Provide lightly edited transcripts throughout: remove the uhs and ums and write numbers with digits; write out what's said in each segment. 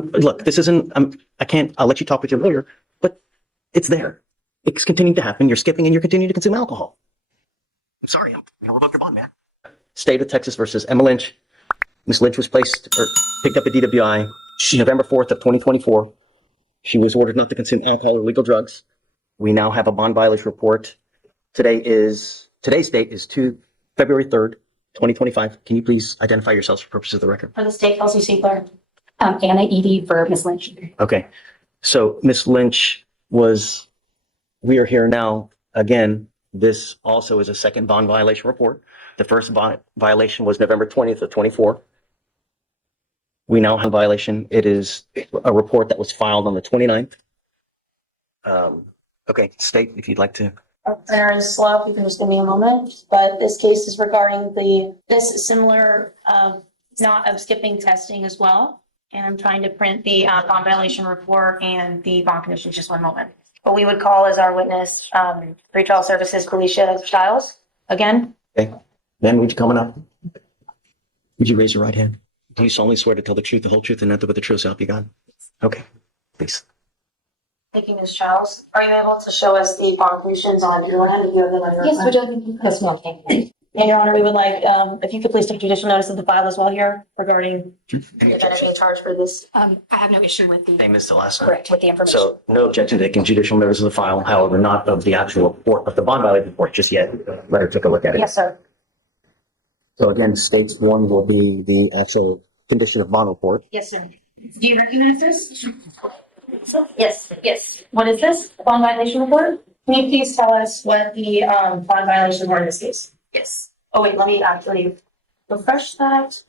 look, this isn't, I'll let you talk with your lawyer, but it's there. It's continuing to happen. You're skipping and you're continuing to consume alcohol. I'm sorry. I'm going to revoke your bond, man. State of Texas versus Emma Lynch. Ms. Lynch was picked up at DWI November 4th of 2024. She was ordered not to consume alcohol or illegal drugs. We now have a bond violation report. Today's date is February 3rd, 2025. Can you please identify yourselves for purposes of the record? For the state, Kelsey Siegler. Anna Edie for Ms. Lynch. Okay. So Ms. Lynch we are here now. Again, this also is a second bond violation report. The first bond violation was November 20th of 24. We now have a violation. It is a report that was filed on the 29th. Okay, state, if you'd like to. There is slow, you can just give me a moment, but this case is regarding this similar, not of skipping testing as well. And I'm trying to print the bond violation report and the bond conditions, just one moment. What we would call as our witness, pretrial services, Felicia Stiles, again. Okay, then would you come on up? Would you raise your right hand? Do you solemnly swear to tell the truth, the whole truth, and nothing but the truth, so help you God? Okay, please. Thank you, Ms. Stiles. Are you able to show us the bond conditions on your end? If you have them on your Yes, end? we do. Yes, ma'am. And Your Honor, we would like, if you could please take judicial notice of the file as well here regarding the defendant being charged for this. I have no issue with the Name is the last one. Correct, with the information. So no objection to taking judicial notice of the file, however, not of the actual report, of the bond violation report just yet. Let her take a look at it. Yes, sir. So again, stage one will be the actual condition of bond report. Yes, sir. Do you recognize this? Yes, yes. What is this? Bond violation report? Can you please tell us what the bond violation were in this case? Yes. Oh, wait, let me actually refresh that.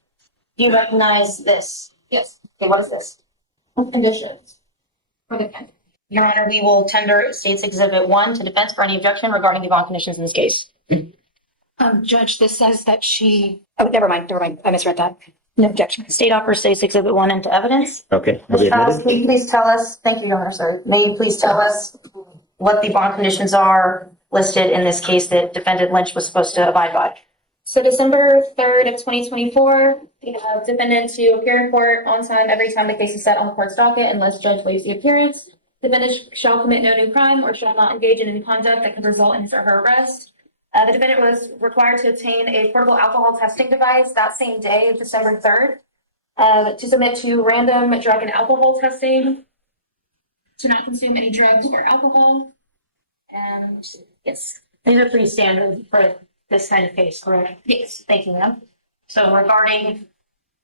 Do you recognize this? yes Okay, what is this? conditions for the defendant. Your Honor, we will tender State's Exhibit 1 to defense for any objection regarding the bond conditions in this case. Judge, this says that she. Oh, never mind. I misread that. No objection. State offers State's Exhibit 1 into evidence. Okay, will be Ms. Stiles, admitted. can you please tell us, thank you, Your Honor, sorry. May you please tell us what the bond conditions are listed in this case that Defendant Lynch was supposed to abide by? So December 3rd of 2024, we have defendant to appear in court on time every time the case is set on the court's docket unless judge waives the appearance. Defendant shall commit no new crime or shall not engage in any conduct that could result in his or her arrest. The defendant was required to obtain a portable alcohol testing device that same day, December 3rd, to submit to random drug and alcohol testing, to not consume any drugs or alcohol. And yes. These are pretty standard for this kind of case, correct? Yes. Thank you, ma'am. So regarding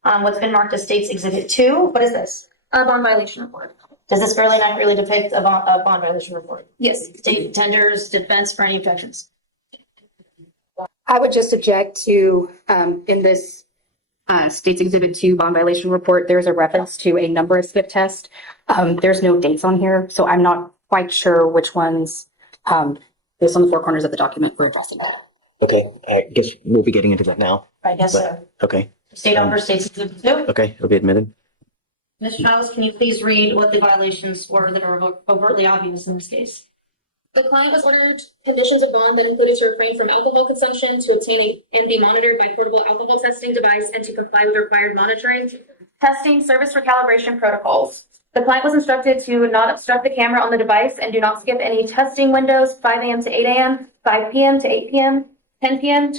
what's been marked as State's Exhibit 2, what is this? A bond violation report. Does this fairly and accurately depict a bond violation report? Yes. State tenders defense for any objections. I would just object to, in this State's Exhibit 2 bond violation report, there's a reference to a number of skip tests. There's no dates on here, so I'm not quite sure which ones, based on the four corners of the document, we're addressing that. Okay, I guess we'll be getting into that now. I guess so. Okay, State offers State's Exhibit 2. okay, it'll be admitted. Ms. Childs, can you please read what the violations were that are overtly obvious in this case? The client was ordered conditions of bond that included to refrain from alcohol consumption, to obtain and be monitored by portable alcohol testing device, and to comply with required monitoring, testing, service recalibration protocols. The client was instructed to not obstruct the camera on the device and do not skip any testing windows, 5 a.m. to 8 a.m., 5 p.m. to 8 p.m., 10 p.m.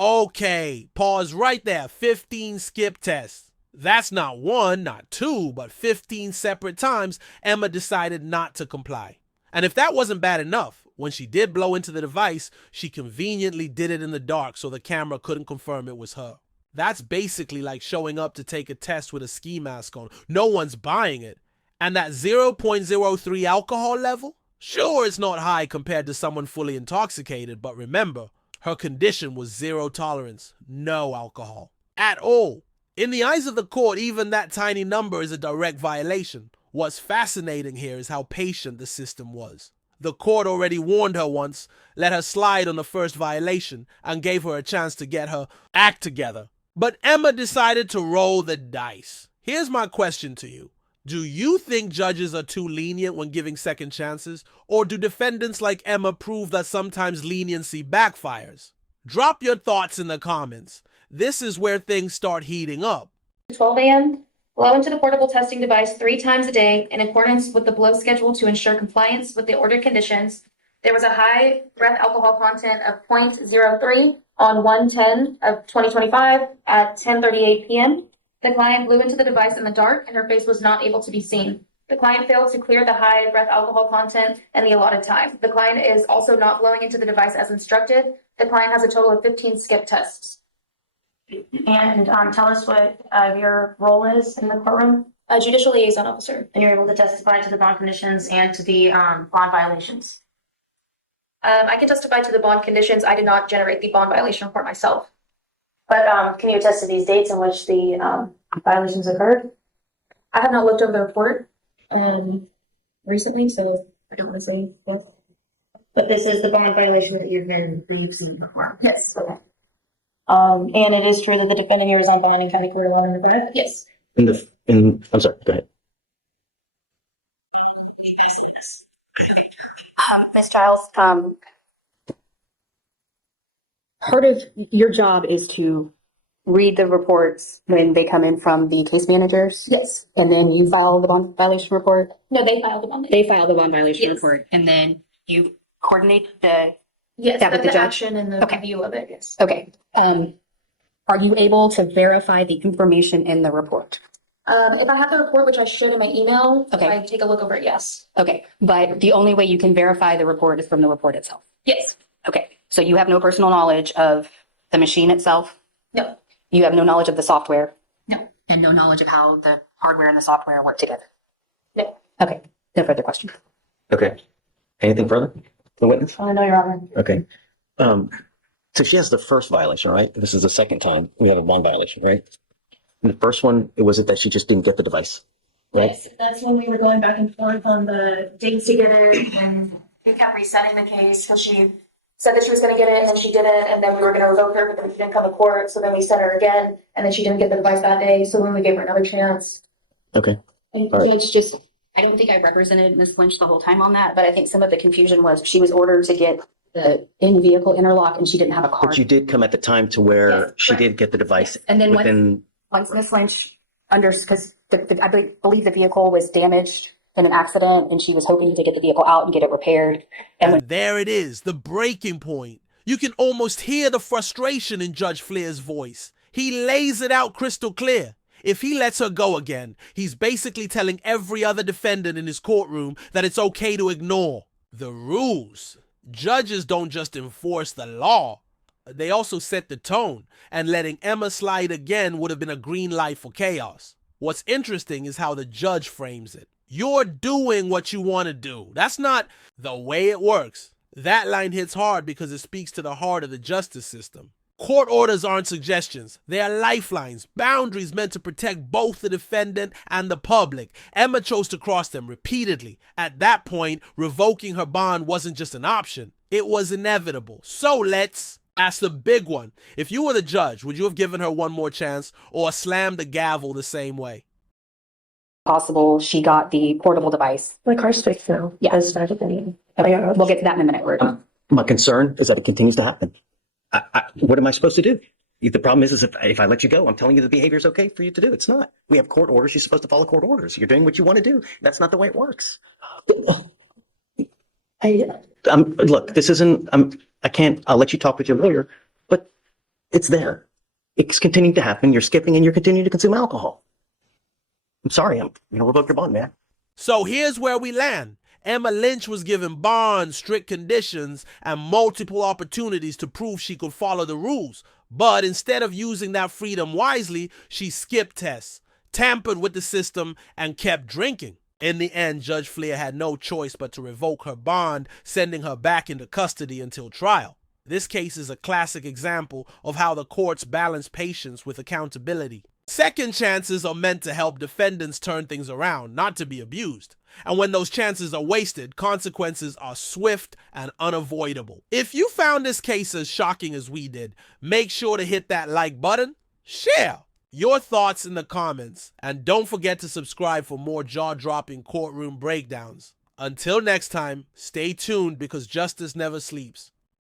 Okay, pause right there. 15 skip tests. That's not one, not two, but 15 separate times Emma decided not to comply. And if that wasn't bad enough, when she did blow into the device, she conveniently did it in the dark so the camera couldn't confirm it was her. That's basically like showing up to take a test with a ski mask on. No one's buying it. And that 0.03 alcohol level? Sure, it's not high compared to someone fully intoxicated, but remember, her condition was zero tolerance, no alcohol. At all. In the eyes of the court, even that tiny number is a direct violation. What's fascinating here is how patient the system was. The court already warned her once, let her slide on the first violation, and gave her a chance to get her act together. But Emma decided to roll the dice. Here's my question to you. Do you think judges are too lenient when giving second chances? Or do defendants like Emma prove that sometimes leniency backfires? Drop your thoughts in the comments. This is where things start heating up. 12 a.m. blow into the portable testing device 3 times a day in accordance with the blow schedule to ensure compliance with the ordered conditions. There was a high breath alcohol content of 0.03 on 1/10 of 2025 at 10:38 p.m. The client blew into the device in the dark and her face was not able to be seen. The client failed to clear the high breath alcohol content in the allotted time. The client is also not blowing into the device as instructed. The client has a total of 15 skip tests. And tell us what your role is in the courtroom. A judicial liaison officer. And you're able to testify to the bond conditions and to the bond violations. I can testify to the bond conditions. I did not generate the bond violation report myself. But can you attest to these dates in which the violations occurred? I have not looked over the report recently, so I don't want to say what. But this is the bond violation that you've seen before. Yes. Okay. And it is true that the defendant here is on bond in County Court 11, correct? Yes. I'm sorry, go ahead. Ms. Giles, part of your job is to read the reports when they come in from the case managers, Yes. and then you file the bond violation report. No, they filed the bond. They file the bond violation Yes. report, and then you coordinate the. Yes, that with the the judge? action and the Okay. review of it. Yes. Okay. Are you able to verify the information in the report? If I have the report, which I should in my email, Okay. if I take a look over it, yes. Okay, but the only way you can verify the report is from the report itself. Yes. Okay, so you have no personal knowledge of the machine itself? No. You have no knowledge of the software? No. And no knowledge of how the hardware and the software work together? No. Okay, no further questions. Okay. Anything further? The witness? Oh, no, Your Honor. Okay. So she has the first violation, right? This is the second time we have a bond violation, right? And the first one, was it that she just didn't get the device, right? Yes, that's when we were going back and forth on the dates to get it, and we kept resetting the case because she said that she was going to get it, and then she didn't, and then we were going to revoke her, but then she didn't come to court, so then we sent her again, and then she didn't get the device that day, so then we gave her another chance. Okay. And All right. Judge, just, I don't think I represented Ms. Lynch the whole time on that, but I think some of the confusion was she was ordered to get the in-vehicle interlock and she didn't have a card. But you did come at the time to where Yes, she correct. did get the device And then within. once Ms. Lynch because I believe the vehicle was damaged in an accident and she was hoping to get the vehicle out and get it repaired. And And there it is, the breaking point. You can almost hear the frustration in Judge Fleischer's voice. He lays it out crystal clear. If he lets her go again, he's basically telling every other defendant in his courtroom that it's okay to ignore the rules. Judges don't just enforce the law, they also set the tone, and letting Emma slide again would have been a green light for chaos. What's interesting is how the judge frames it. You're doing what you want to do. That's not the way it works. That line hits hard because it speaks to the heart of the justice system. Court orders aren't suggestions. They are lifelines, boundaries meant to protect both the defendant and the public. Emma chose to cross them repeatedly. At that point, revoking her bond wasn't just an option. It was inevitable. So let's ask the big one. If you were the judge, would you have given her one more chance or slammed the gavel the same way? possible, she got the portable device. My car's fixed now. Yeah. As started opinion. Okay, we'll get to that in a minute. My concern is that it continues to happen. What am I supposed to do? The problem is if I let you go, I'm telling you the behavior is okay for you to do. It's not. We have court orders. You're supposed to follow court orders. You're doing what you want to do. That's not the way it works. Look, this isn't, I'll let you talk with your lawyer, but it's there. It's continuing to happen. You're skipping and you're continuing to consume alcohol. I'm sorry. I'm going to revoke your bond, man. So here's where we land. Emma Lynch was given bond, strict conditions, and multiple opportunities to prove she could follow the rules. But instead of using that freedom wisely, she skipped tests, tampered with the system, and kept drinking. In the end, Judge Fleischer had no choice but to revoke her bond, sending her back into custody until trial. This case is a classic example of how the courts balance patience with accountability. Second chances are meant to help defendants turn things around, not to be abused. And when those chances are wasted, consequences are swift and unavoidable. If you found this case as shocking as we did, make sure to hit that like button, share your thoughts in the comments, and don't forget to subscribe for more jaw-dropping courtroom breakdowns. Until next time, stay tuned because justice never sleeps.